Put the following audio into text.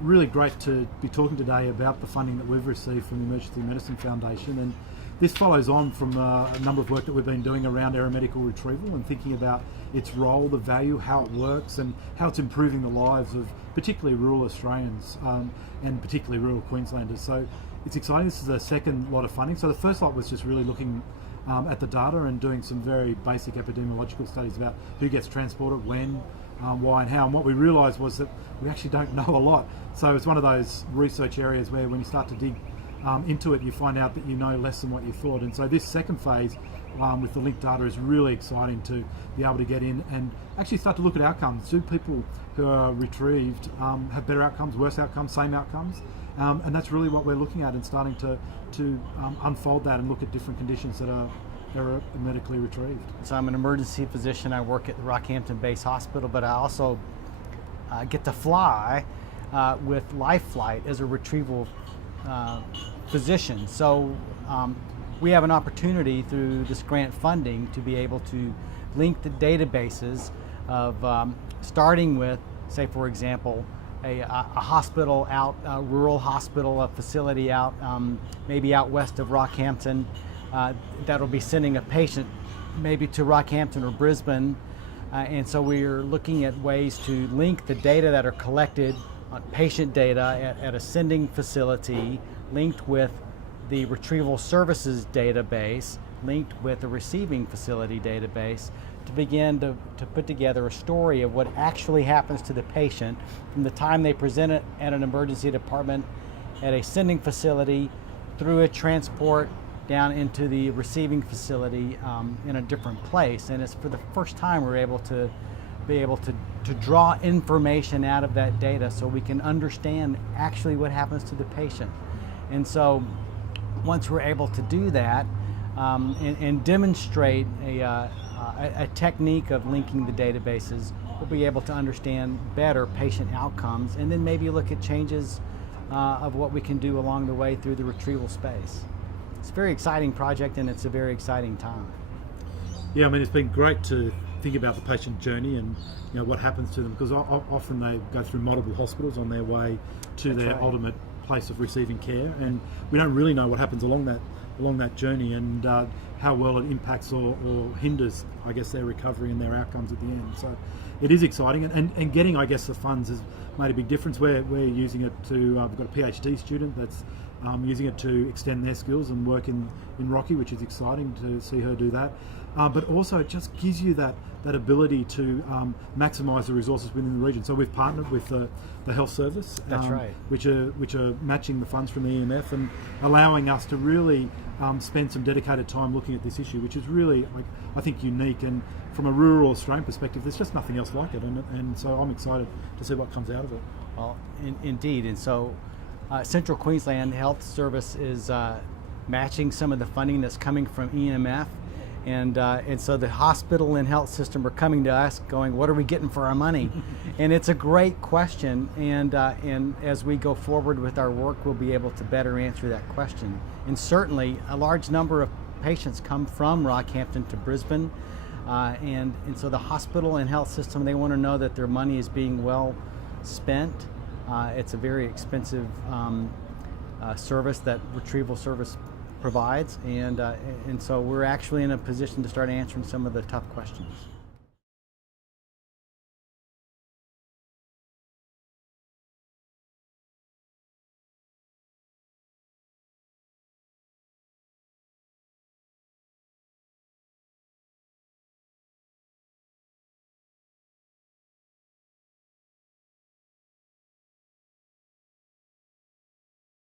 really great to be talking today about the funding that we've received from the Emergency Medicine Foundation, and this follows on from a number of work that we've been doing around aeromedical retrieval and thinking about its role, the value, how it works, and how it's improving the lives of particularly rural Australians and particularly rural Queenslanders. So it's exciting. This is the second lot of funding. So the first lot was just really looking at the data and doing some very basic epidemiological studies about who gets transported, when, why and how. And what we realised was that we actually don't know a lot. So it's one of those research areas where when you start to dig into it, you find out that you know less than what you thought. And so this second phase with the linked data is really exciting to be able to get in and actually start to look at outcomes. Do people who are retrieved have better outcomes, worse outcomes, same outcomes? And that's really what we're looking at, and starting to unfold that and look at different conditions that are medically retrieved. So I'm an emergency physician. I work at the Rockhampton Base Hospital, but I also get to fly with LifeFlight as a retrieval physician. So we have an opportunity through this grant funding to be able to link the databases of starting with, say for example, a hospital out, a rural hospital, a facility out, maybe out west of Rockhampton, that'll be sending a patient maybe to Rockhampton or Brisbane. And so we're looking at ways to link the data that are collected, patient data at a sending facility, linked with the retrieval services database, linked with the receiving facility database, to begin to put together a story of what actually happens to the patient from the time they present it at an emergency department, at a sending facility, through a transport down into the receiving facility in a different place. And it's for the first time we're able to draw information out of that data so we can understand actually what happens to the patient. And so once we're able to do that and demonstrate a technique of linking the databases, we'll be able to understand better patient outcomes, and then maybe look at changes of what we can do along the way through the retrieval space. It's a very exciting project, and it's a very exciting time. Yeah, I mean, it's been great to think about the patient journey and what happens to them, because often they go through multiple hospitals on their way to their ultimate place of receiving care, and we don't really know what happens along that journey, and how well it impacts or hinders, I guess, their recovery and their outcomes at the end. So it is exciting, and getting, I guess, the funds has made a big difference. We're using it to, we've got a PhD student that's using it to extend their skills and work in Rocky, which is exciting to see her do that. But also it just gives you that ability to maximise the resources within the region. So we've partnered with the health service, That's right, which are matching the funds from the EMF and allowing us to really spend some dedicated time looking at this issue, which is really, I think, unique. And from a rural Australian perspective, there's just nothing else like it. And so I'm excited to see what comes out of it. Well, indeed. And so Central Queensland Health Service is matching some of the funding that's coming from EMF. And so the hospital and health system are coming to us going, what are we getting for our money? And it's a great question, and as we go forward with our work, we'll be able to better answer that question. And certainly a large number of patients come from Rockhampton to Brisbane, and so the hospital and health system, they want to know that their money is being well spent. It's a very expensive service that retrieval service provides, and so we're actually in a position to start answering some of the tough questions.